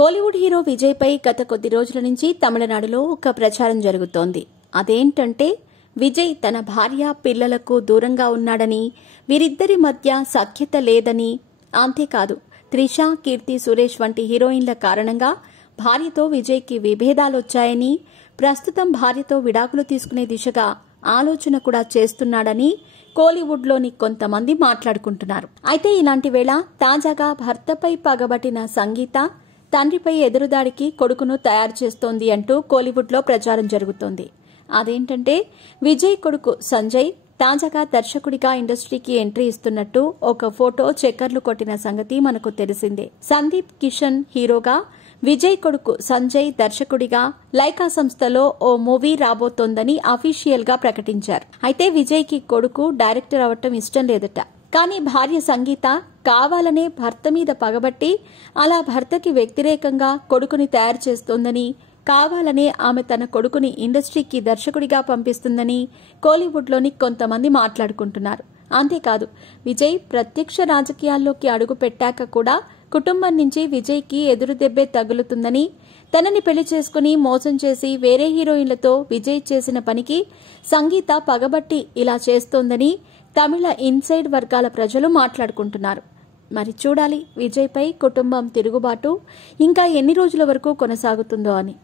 Kollywood hero Vijay పై గత కొద్ది రోజుల నుంచి తమిళనాడులో ఒక ప్రచారం జరుగుతోంది. అదేంటంటే విజయ్ తన భార్య పిల్లలకు దూరంగా ఉన్నాడని, వీరిద్దరి మధ్య సఖ్యత లేదని, అంతేకాదు త్రిష, కీర్తి సురేష్ వంటి హీరోయిన్ల కారణంగా భార్యతో విజయ్కి విభేదాలొచ్చాయని, ప్రస్తుతం భార్యతో విడాకులు తీసుకునే దిశగా ఆలోచన కూడా చేస్తున్నాడని కోలీవుడ్లోని కొంతమంది మాట్లాడుకుంటున్నారు. అయితే ఇలాంటి వేళ తాజాగా భర్తపై పగబట్టిన సంగీత తండ్రిపై ఎదురుదాడికి కొడుకును తయారు చేస్తోంది అంటూ కోలీవుడ్లో ప్రచారం జరుగుతోంది. అదేంటంటే విజయ్ కొడుకు సంజయ్ తాజాగా దర్శకుడిగా ఇండస్ట్రీకి ఎంట్రీ ఇస్తున్నట్టు ఒక ఫోటో చక్కర్లు కొట్టిన సంగతి మనకు తెలిసిందే. సందీప్ కిషన్ హీరోగా, విజయ్ కొడుకు సంజయ్ దర్శకుడిగా లైకా సంస్థలో ఓ మూవీ రాబోతోందని అఫీషియల్ గా ప్రకటించారు. అయితే విజయ్ కి కొడుకు డైరెక్టర్ అవటం ఇష్టం లేదట. కానీ భార్య సంగీత కావాలనే భర్త మీద పగబట్టి అలా భర్తకి వ్యతిరేకంగా కొడుకుని తయారు చేస్తోందని, కావాలనే ఆమె తన కొడుకుని ఇండస్ట్రీకి దర్శకుడిగా పంపిస్తుందని కోలీవుడ్లోని కొంతమంది మాట్లాడుకుంటున్నారు. అంతేకాదు విజయ్ ప్రత్యక్ష రాజకీయాల్లోకి అడుగు పెట్టాక కూడా కుటుంబం నుంచి విజయ్కి ఎదురుదెబ్బే తగులుతుందని, తనని పెళ్లి చేసుకుని మోసం చేసి వేరే హీరోయిన్లతో విజయ్ చేసిన పనికి సంగీత పగబట్టి ఇలా చేస్తోందని తమిళ ఇన్సైడ్ వర్గాల ప్రజలు మాట్లాడుకుంటున్నారు. మరి చూడాలి విజయ్ పై కుటుంబం తిరుగుబాటు ఇంకా ఎన్ని రోజుల వరకు కొనసాగుతుందో అని.